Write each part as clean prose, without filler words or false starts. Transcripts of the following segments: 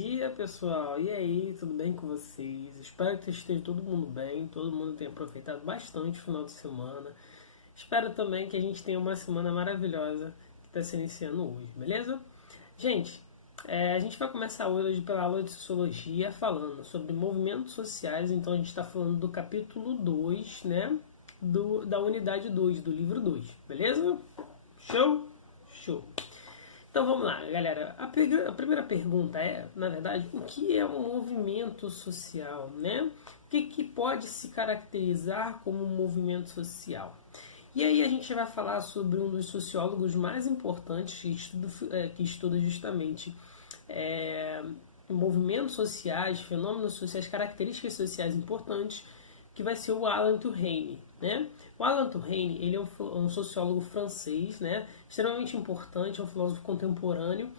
dia, pessoal! E aí, tudo bem com vocês? Espero que esteja todo mundo bem, todo mundo tenha aproveitado bastante o final de semana. Espero também que a gente tenha uma semana maravilhosa que está se iniciando hoje, beleza? Gente, a gente vai começar hoje pela aula de Sociologia falando sobre movimentos sociais, então a gente está falando do capítulo 2, né? Da unidade 2, do livro 2, beleza? Show? Show! Então vamos lá, galera. A primeira pergunta é, na verdade, o que é um movimento social, né? O que pode se caracterizar como um movimento social? E aí a gente vai falar sobre um dos sociólogos mais importantes que estuda justamente movimentos sociais, fenômenos sociais, características sociais importantes, que vai ser o Alan Touraine, né? O Alan Touraine, ele é um sociólogo francês, né? Extremamente importante, é um filósofo contemporâneo,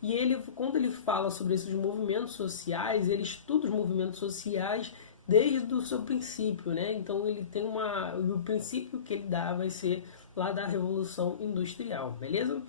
e ele, quando ele fala sobre esses movimentos sociais, ele estuda os movimentos sociais desde o seu princípio, né? Então ele tem o princípio que ele dá vai ser lá da Revolução Industrial, beleza?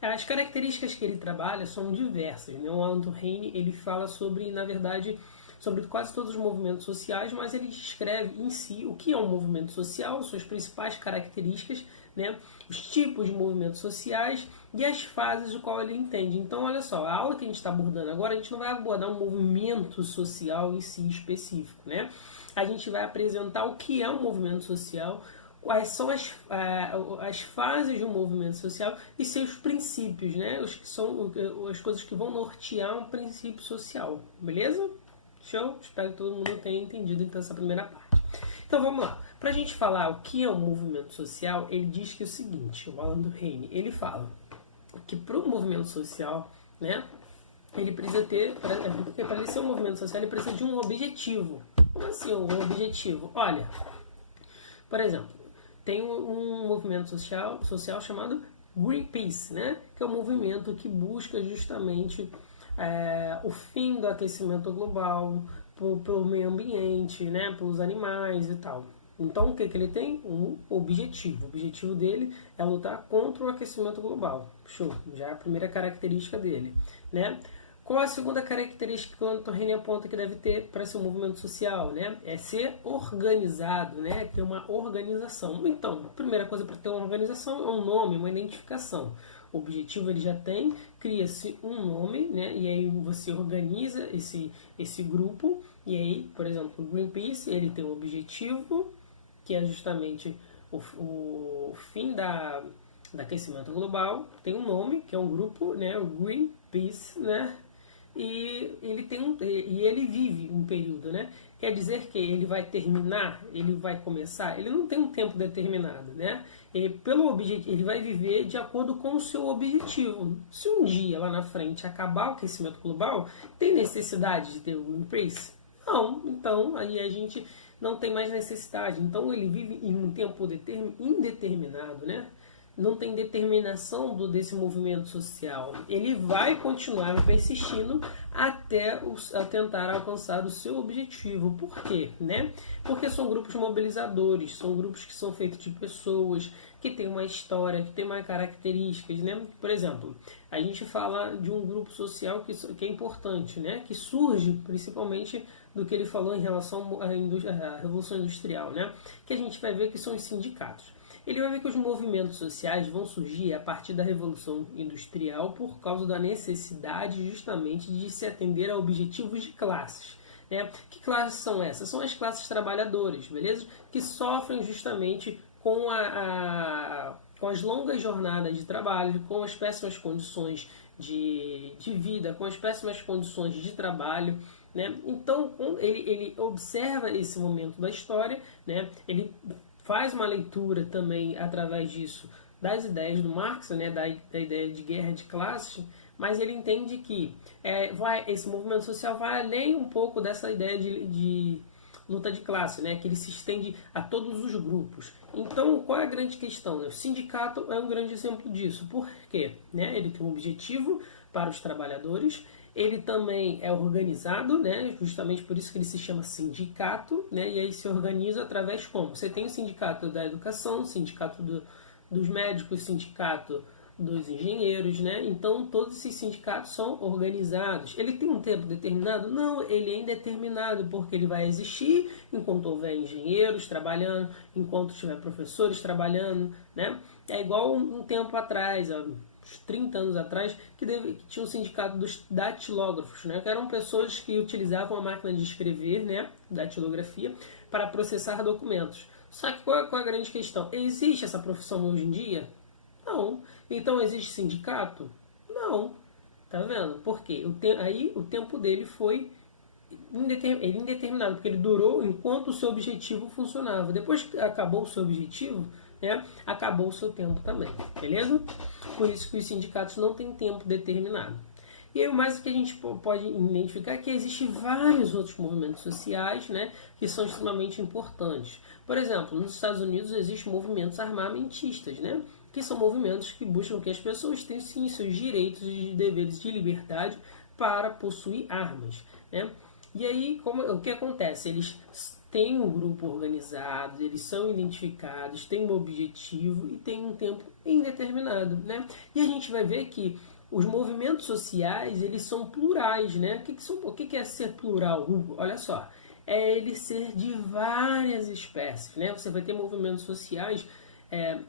As características que ele trabalha são diversas, né? O Alan Touraine, ele fala sobre, na verdade, sobre quase todos os movimentos sociais, mas ele descreve em si o que é um movimento social, suas principais características, né, os tipos de movimentos sociais e as fases do qual ele entende. Então, olha só, a aula que a gente está abordando agora, a gente não vai abordar um movimento social em si específico, né? A gente vai apresentar o que é um movimento social, quais são as fases de um movimento social e seus princípios, né? Os que são as coisas que vão nortear um princípio social, beleza? Show? Espero que todo mundo tenha entendido então essa primeira parte. Então vamos lá. Para a gente falar o que é um movimento social, ele diz que é o seguinte, o Alan Touraine, ele fala que para o movimento social, né, ele precisa ter, para ele ser um movimento social, ele precisa de um objetivo. Como assim um objetivo? Olha, por exemplo, tem um movimento social chamado Greenpeace, né, que é um movimento que busca justamente o fim do aquecimento global, pelo meio ambiente, né, pelos animais e tal. Então, o que ele tem? Um objetivo. O objetivo dele é lutar contra o aquecimento global. Show. Já é a primeira característica dele, né? Qual a segunda característica que o Alan Touraine aponta que deve ter para ser um movimento social, né? É ser organizado, né? Ter uma organização. Então, a primeira coisa para ter uma organização é um nome, uma identificação. O objetivo ele já tem, cria-se um nome, né? E aí você organiza esse grupo. E aí, por exemplo, o Greenpeace, ele tem um objetivo, que é justamente o fim do aquecimento global. Tem um nome, que é um grupo, né? O Greenpeace, né? E ele vive um período, né? Quer dizer que ele vai terminar, ele vai começar, ele não tem um tempo determinado, né? Ele vai viver de acordo com o seu objetivo. Se um dia lá na frente acabar o aquecimento global, tem necessidade de ter o Greenpeace? Não, então aí a gente não tem mais necessidade. Então ele vive em um tempo indeterminado, né? Não tem determinação desse movimento social. Ele vai continuar persistindo até tentar alcançar o seu objetivo. Por quê? Né? Porque são grupos mobilizadores, são grupos que são feitos de pessoas que têm uma história, que têm mais características. Né? Por exemplo, a gente fala de um grupo social que é importante, né? Que surge principalmente do que ele falou em relação à Revolução Industrial, né? Que a gente vai ver que são os sindicatos. Ele vai ver que os movimentos sociais vão surgir a partir da Revolução Industrial por causa da necessidade justamente de se atender a objetivos de classes. Né? Que classes são essas? São as classes trabalhadoras, beleza? Que sofrem justamente com as longas jornadas de trabalho, com as péssimas condições de vida, com as péssimas condições de trabalho. Né? Então, ele observa esse momento da história, né? Ele faz uma leitura também através disso das ideias do Marx, né, da ideia de guerra de classes, mas ele entende que esse movimento social vai além um pouco dessa ideia de luta de classe, né, que ele se estende a todos os grupos. Então, qual é a grande questão? Né? O sindicato é um grande exemplo disso. Por quê? Né? Ele tem um objetivo para os trabalhadores, ele também é organizado, né? Justamente por isso que ele se chama sindicato, né? E aí se organiza através como? Você tem o sindicato da educação, o sindicato dos médicos, o sindicato dos engenheiros, né? Então todos esses sindicatos são organizados. Ele tem um tempo determinado? Não, ele é indeterminado, porque ele vai existir enquanto houver engenheiros trabalhando, enquanto tiver professores trabalhando, né? É igual um tempo atrás, uns 30 anos atrás, que tinha o sindicato dos datilógrafos, né? Que eram pessoas que utilizavam a máquina de escrever, né? Datilografia, para processar documentos. Só que qual é a grande questão? Existe essa profissão hoje em dia? Não. Então existe sindicato? Não. Tá vendo? Por quê? Aí o tempo dele foi indeterminado, porque ele durou enquanto o seu objetivo funcionava. Depois que acabou o seu objetivo, né, acabou o seu tempo também. Beleza? Por isso que os sindicatos não têm tempo determinado. E aí o mais que a gente pode identificar é que existem vários outros movimentos sociais, né, que são extremamente importantes. Por exemplo, nos Estados Unidos existem movimentos armamentistas, né, que são movimentos que buscam que as pessoas tenham sim seus direitos e deveres de liberdade para possuir armas, né. E aí, o que acontece? Eles têm um grupo organizado, eles são identificados, têm um objetivo e têm um tempo indeterminado, né. E a gente vai ver que os movimentos sociais, eles são plurais, né? O que é ser plural, Hugo? Olha só, é ele ser de várias espécies, né? Você vai ter movimentos sociais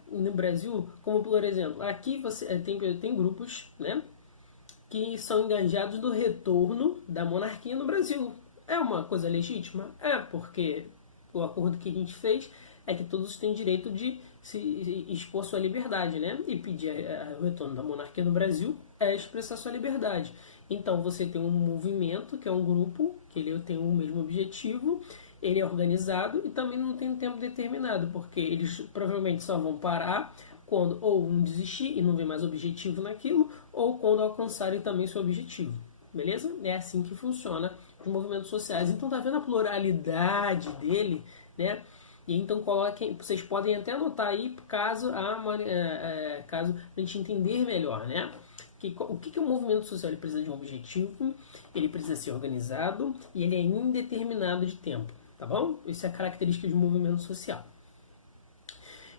no Brasil, como por exemplo, aqui você tem grupos, né, que são engajados no retorno da monarquia no Brasil. É uma coisa legítima? É, porque o acordo que a gente fez é que todos têm direito de se expor sua liberdade, né? E pedir o retorno da monarquia no Brasil é expressar sua liberdade. Então você tem um movimento, que é um grupo, que ele tem o mesmo objetivo, ele é organizado e também não tem tempo determinado, porque eles provavelmente só vão parar quando ou um desistir e não vê mais objetivo naquilo, ou quando alcançarem também seu objetivo. Beleza? É assim que funciona os movimentos sociais. Então tá vendo a pluralidade dele, né? E então coloquem, vocês podem até anotar aí caso caso a gente entender melhor, né? O que é um movimento social? Ele precisa de um objetivo, ele precisa ser organizado e ele é indeterminado de tempo, tá bom? Isso é a característica de um movimento social.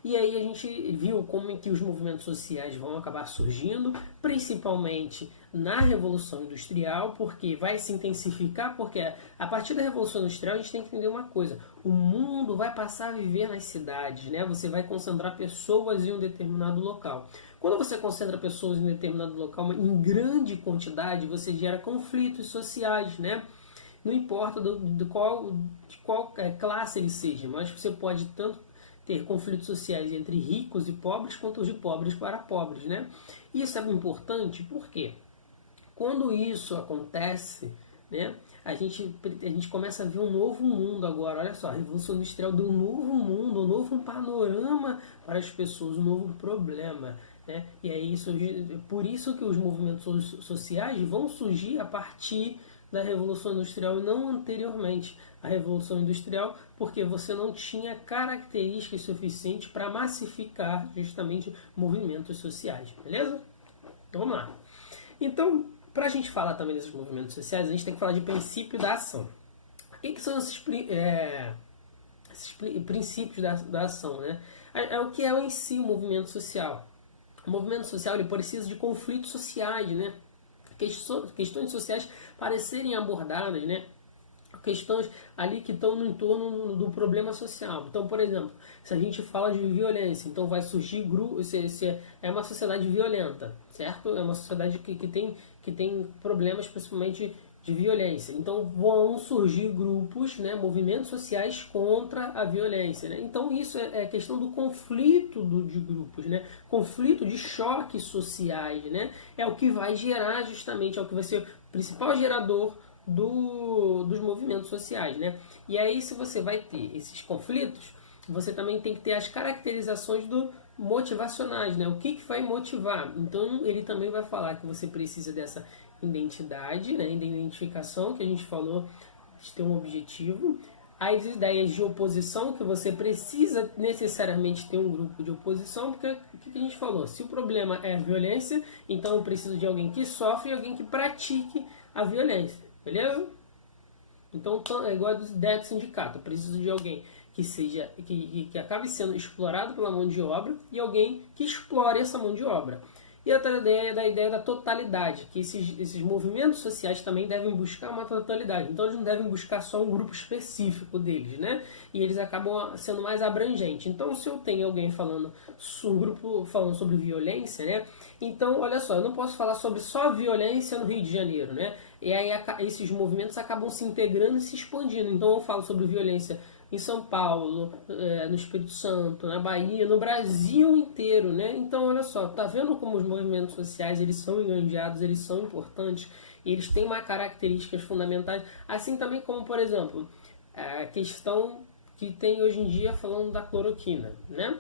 E aí a gente viu como é que os movimentos sociais vão acabar surgindo, principalmente na Revolução Industrial, porque vai se intensificar, porque a partir da Revolução Industrial a gente tem que entender uma coisa, o mundo vai passar a viver nas cidades, né? Você vai concentrar pessoas em um determinado local. Quando você concentra pessoas em um determinado local em grande quantidade, você gera conflitos sociais, né? Não importa de qual classe ele seja, mas você pode tanto ter conflitos sociais entre ricos e pobres, quanto os de pobres para pobres, né? Isso é importante porque quando isso acontece, né, a gente começa a ver um novo mundo agora. Olha só, a Revolução Industrial deu um novo mundo, um novo panorama para as pessoas, um novo problema, né? E aí por isso que os movimentos sociais vão surgir a partir da Revolução Industrial e não anteriormente à Revolução Industrial, porque você não tinha características suficientes para massificar justamente movimentos sociais, beleza? Então vamos lá. Então, para a gente falar também desses movimentos sociais, a gente tem que falar de princípio da ação. O que são esses princípios da ação, né? É o que é em si o movimento social. O movimento social ele precisa de conflitos sociais, né? Questões sociais para serem abordadas, né? Questões ali que estão no entorno do problema social. Então, por exemplo, se a gente fala de violência, então vai surgir grupos, se é uma sociedade violenta, certo? É uma sociedade que tem problemas principalmente de violência. Então vão surgir grupos, né, movimentos sociais contra a violência, né? Então isso é questão do conflito de grupos, né? Conflito de choques sociais, né? É o que vai gerar justamente, é o que vai ser o principal gerador dos movimentos sociais, né? E aí se você vai ter esses conflitos, você também tem que ter as caracterizações motivacionais, né? O que vai motivar? Então ele também vai falar que você precisa dessa identidade, né, identificação que a gente falou, de ter um objetivo, as ideias de oposição, que você precisa necessariamente ter um grupo de oposição, porque o que a gente falou? Se o problema é violência, então eu preciso de alguém que sofre e alguém que pratique a violência, beleza? Então é igual a ideia do sindicato, eu preciso de alguém que acabe sendo explorado pela mão de obra e alguém que explore essa mão de obra. E outra ideia é da ideia da totalidade, que esses movimentos sociais também devem buscar uma totalidade. Então eles não devem buscar só um grupo específico deles, né? E eles acabam sendo mais abrangentes. Então se eu tenho alguém falando, um grupo falando sobre violência, né? Então, olha só, eu não posso falar sobre só violência no Rio de Janeiro, né? E aí esses movimentos acabam se integrando e se expandindo. Então eu falo sobre violência em São Paulo, no Espírito Santo, na Bahia, no Brasil inteiro, né? Então, olha só, tá vendo como os movimentos sociais, eles são enganjados, eles são importantes, eles têm uma características fundamentais, assim também como, por exemplo, a questão que tem hoje em dia falando da cloroquina, né?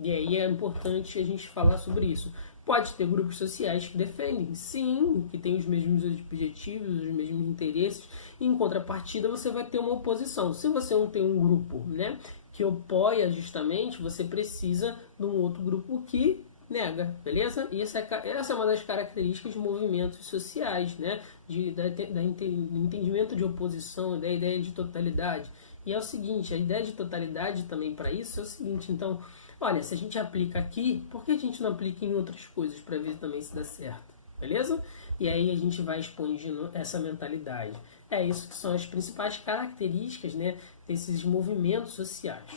E aí é importante a gente falar sobre isso. Pode ter grupos sociais que defendem, sim, que têm os mesmos objetivos, os mesmos interesses. E em contrapartida, você vai ter uma oposição. Se você não tem um grupo, né, que apoia justamente, você precisa de um outro grupo que nega, beleza? E essa é uma das características de movimentos sociais, né, do entendimento de oposição, da ideia de totalidade. E é o seguinte, a ideia de totalidade também para isso é o seguinte, então, olha, se a gente aplica aqui, por que a gente não aplica em outras coisas para ver também se dá certo? Beleza? E aí a gente vai expandindo essa mentalidade. É isso que são as principais características, né, desses movimentos sociais.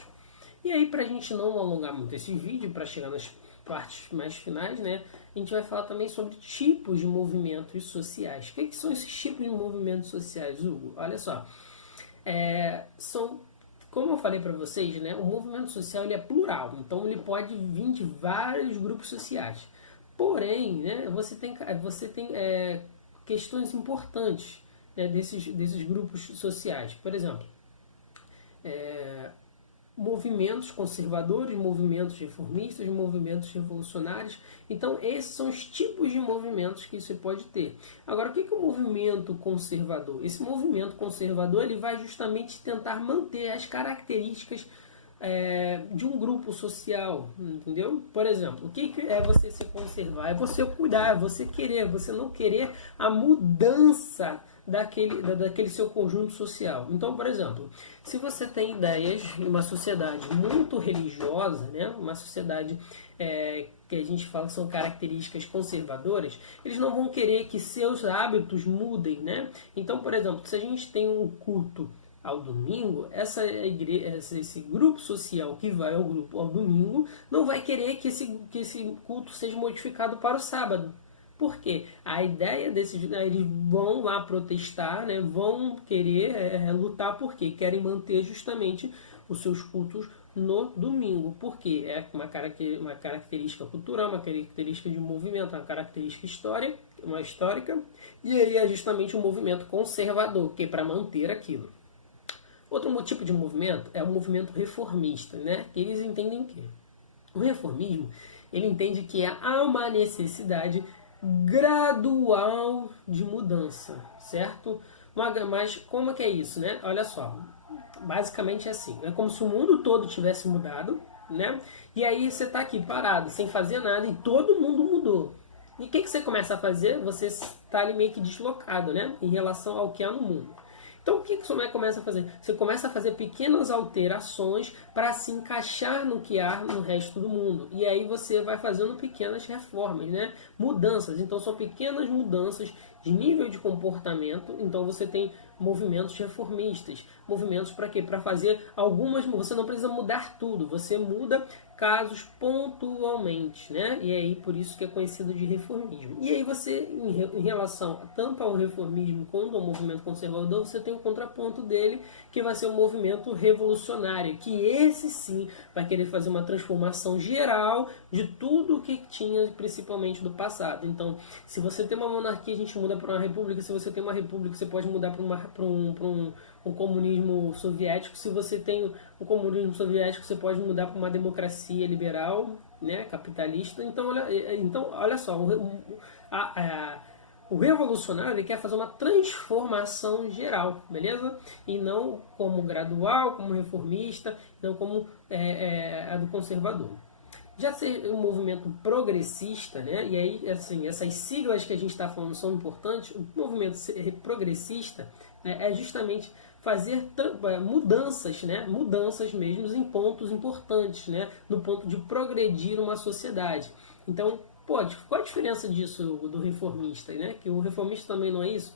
E aí, para a gente não alongar muito esse vídeo, para chegar nas partes mais finais, né, a gente vai falar também sobre tipos de movimentos sociais. O que são esses tipos de movimentos sociais, Hugo? Olha só, como eu falei para vocês, né, o movimento social ele é plural, então ele pode vir de vários grupos sociais. Porém, né, você tem questões importantes, né, desses grupos sociais. Por exemplo, movimentos conservadores, movimentos reformistas, movimentos revolucionários. Então, esses são os tipos de movimentos que você pode ter. Agora, o que é o movimento conservador? Esse movimento conservador ele vai justamente tentar manter as características de um grupo social, entendeu? Por exemplo, o que é você se conservar? É você cuidar, é você querer, você não querer a mudança daquele seu conjunto social. Então, por exemplo, se você tem ideias de uma sociedade muito religiosa, né, uma sociedade que a gente fala que são características conservadoras, eles não vão querer que seus hábitos mudem, né? Então, por exemplo, se a gente tem um culto ao domingo, esse grupo social que vai ao grupo ao domingo não vai querer que esse culto seja modificado para o sábado. Por quê? A ideia desses... Eles vão lá protestar, né? Vão querer lutar porque querem manter justamente os seus cultos no domingo. Porque é uma característica cultural, uma característica de movimento, uma característica histórica. E aí é justamente um movimento conservador, que é para manter aquilo. Outro tipo de movimento é o movimento reformista, né? Eles entendem o quê? O reformismo, ele entende que há uma necessidade gradual de mudança, certo? Mas como é que é isso, né? Olha só, basicamente é assim, é como se o mundo todo tivesse mudado, né? E aí você está aqui parado, sem fazer nada, e todo mundo mudou. E o que você começa a fazer? Você está ali meio que deslocado, né? Em relação ao que há no mundo. Então o que você começa a fazer? Você começa a fazer pequenas alterações para se encaixar no que há no resto do mundo. E aí você vai fazendo pequenas reformas, né? Mudanças. Então são pequenas mudanças de nível de comportamento. Então você tem movimentos reformistas. Movimentos para quê? Para fazer algumas... Você não precisa mudar tudo. Você muda casos pontualmente, né? E aí por isso que é conhecido de reformismo. E aí você, em relação tanto ao reformismo quanto ao movimento conservador, você tem o contraponto dele, que vai ser o movimento revolucionário, que esse sim vai querer fazer uma transformação geral de tudo o que tinha, principalmente do passado. Então, se você tem uma monarquia, a gente muda para uma república. Se você tem uma república, você pode mudar para um comunismo soviético. Se você tem um comunismo soviético, você pode mudar para uma democracia liberal, né, capitalista. Então, olha só, o revolucionário ele quer fazer uma transformação geral, beleza? E não como gradual, como reformista, não como a do conservador. Já ser um movimento progressista, né? E aí, assim, essas siglas que a gente está falando são importantes. O movimento progressista, né, é justamente fazer mudanças, né? Mudanças mesmo em pontos importantes, né? No ponto de progredir uma sociedade. Então, Pô, qual a diferença disso do reformista, né? Que o reformista também não é isso.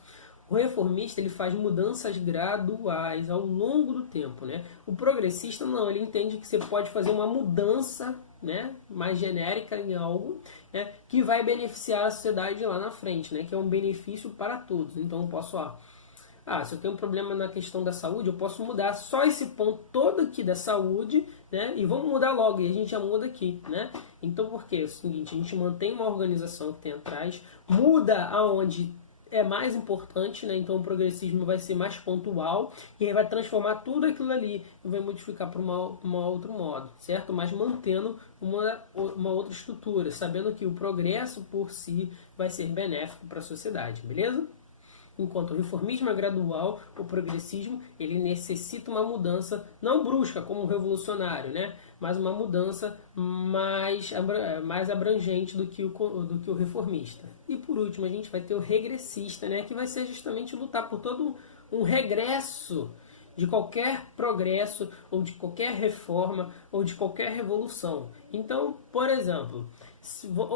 O reformista ele faz mudanças graduais ao longo do tempo, né? O progressista não, ele entende que você pode fazer uma mudança, né, mais genérica em algo, né, que vai beneficiar a sociedade lá na frente, né, que é um benefício para todos. Então eu posso, se eu tenho um problema na questão da saúde, eu posso mudar só esse ponto todo aqui da saúde, né, e vamos mudar logo, e a gente já muda aqui, né? Então por quê? É o seguinte, a gente mantém uma organização que tem atrás, muda aonde é mais importante, né? Então o progressismo vai ser mais pontual e aí vai transformar tudo aquilo ali e vai modificar para uma outro modo, certo? Mas mantendo uma outra estrutura, sabendo que o progresso por si vai ser benéfico para a sociedade, beleza? Enquanto o reformismo é gradual, o progressismo ele necessita uma mudança não brusca como o revolucionário, né? Mas uma mudança mais abrangente do que o reformista. E por último a gente vai ter o regressista, né? Que vai ser justamente lutar por todo um regresso de qualquer progresso ou de qualquer reforma ou de qualquer revolução. Então, por exemplo,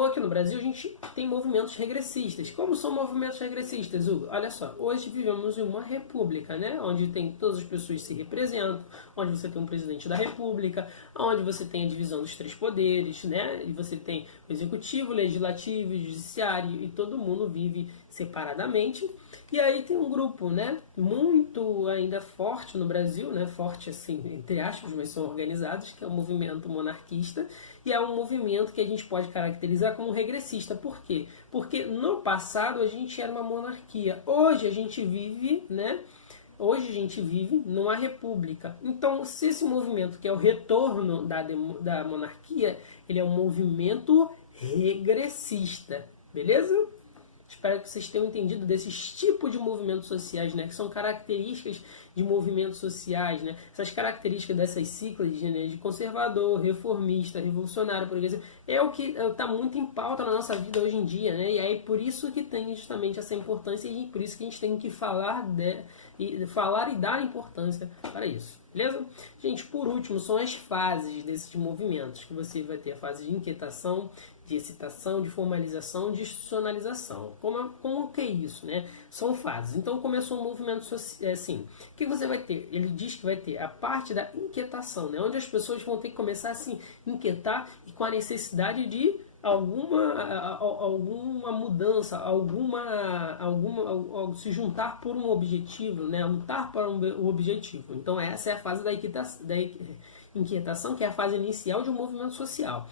aqui no Brasil a gente tem movimentos regressistas. Como são movimentos regressistas, Hugo? Olha só, hoje vivemos em uma república, né? Onde tem todas as pessoas se representam, onde você tem um presidente da república, onde você tem a divisão dos 3 poderes, né? E você tem o executivo, o legislativo, o judiciário, e todo mundo vive separadamente. E aí tem um grupo, né, muito ainda forte no Brasil, né, forte assim, entre aspas, mas são organizados, que é o movimento monarquista, e é um movimento que a gente pode caracterizar como regressista. Por quê? Porque no passado a gente era uma monarquia, hoje a gente vive, né, numa república. Então, se esse movimento, que é o retorno da monarquia, ele é um movimento regressista, beleza? Espero que vocês tenham entendido desses tipos de movimentos sociais, né? Que são características de movimentos sociais, né? Essas características dessas ciclas de conservador, reformista, revolucionário, por exemplo, é o que está muito em pauta na nossa vida hoje em dia, né? E aí por isso que tem justamente essa importância e por isso que a gente tem que falar e dar importância para isso. Beleza? Gente, por último, são as fases desses movimentos, que você vai ter a fase de inquietação, de excitação, de formalização, de institucionalização. Como que é isso, né? São fases. Então começou um movimento assim. O que você vai ter? Ele diz que vai ter a parte da inquietação, né? Onde as pessoas vão ter que começar a se inquietar e com a necessidade de alguma mudança, se juntar por um objetivo, né? Lutar para um objetivo. Então essa é a fase da inquietação, que é a fase inicial de um movimento social.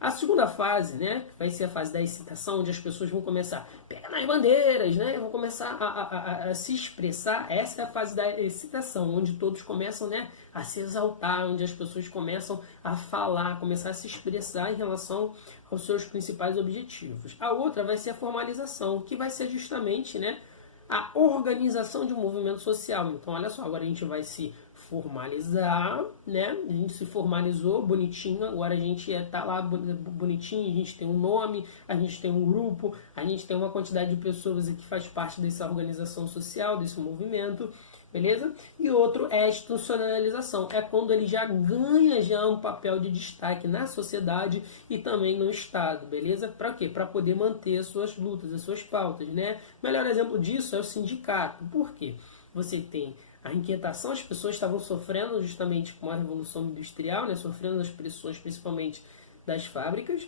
A segunda fase, né, vai ser a fase da excitação, onde as pessoas vão começar a pegar nas bandeiras, né, vão começar a se expressar. Essa é a fase da excitação, onde todos começam, né, a se exaltar, onde as pessoas começam a falar, começar a se expressar em relação aos seus principais objetivos. A outra vai ser a formalização, que vai ser justamente, né, a organização de um movimento social. Então, olha só, agora a gente vai se formalizar, né? A gente se formalizou bonitinho, agora a gente está lá bonitinho, a gente tem um nome, a gente tem um grupo, a gente tem uma quantidade de pessoas que faz parte dessa organização social, desse movimento, beleza? E outro é a institucionalização, é quando ele já ganha um papel de destaque na sociedade e também no Estado, beleza? Para quê? Para poder manter as suas lutas, as suas pautas, né? O melhor exemplo disso é o sindicato. Por quê? Você tem a inquietação, as pessoas estavam sofrendo justamente com a Revolução Industrial, né, sofrendo as pressões principalmente das fábricas.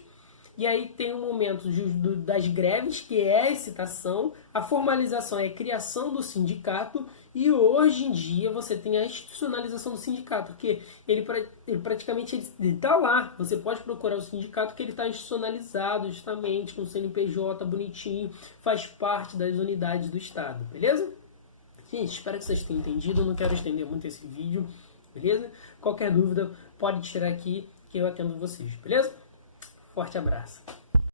E aí tem o momento das greves, que é a excitação, a formalização é a criação do sindicato, e hoje em dia você tem a institucionalização do sindicato, porque ele praticamente está lá. Você pode procurar o sindicato que ele está institucionalizado justamente, com o CNPJ bonitinho, faz parte das unidades do Estado, beleza? Gente, espero que vocês tenham entendido, não quero estender muito esse vídeo, beleza? Qualquer dúvida pode tirar aqui que eu atendo vocês, beleza? Forte abraço!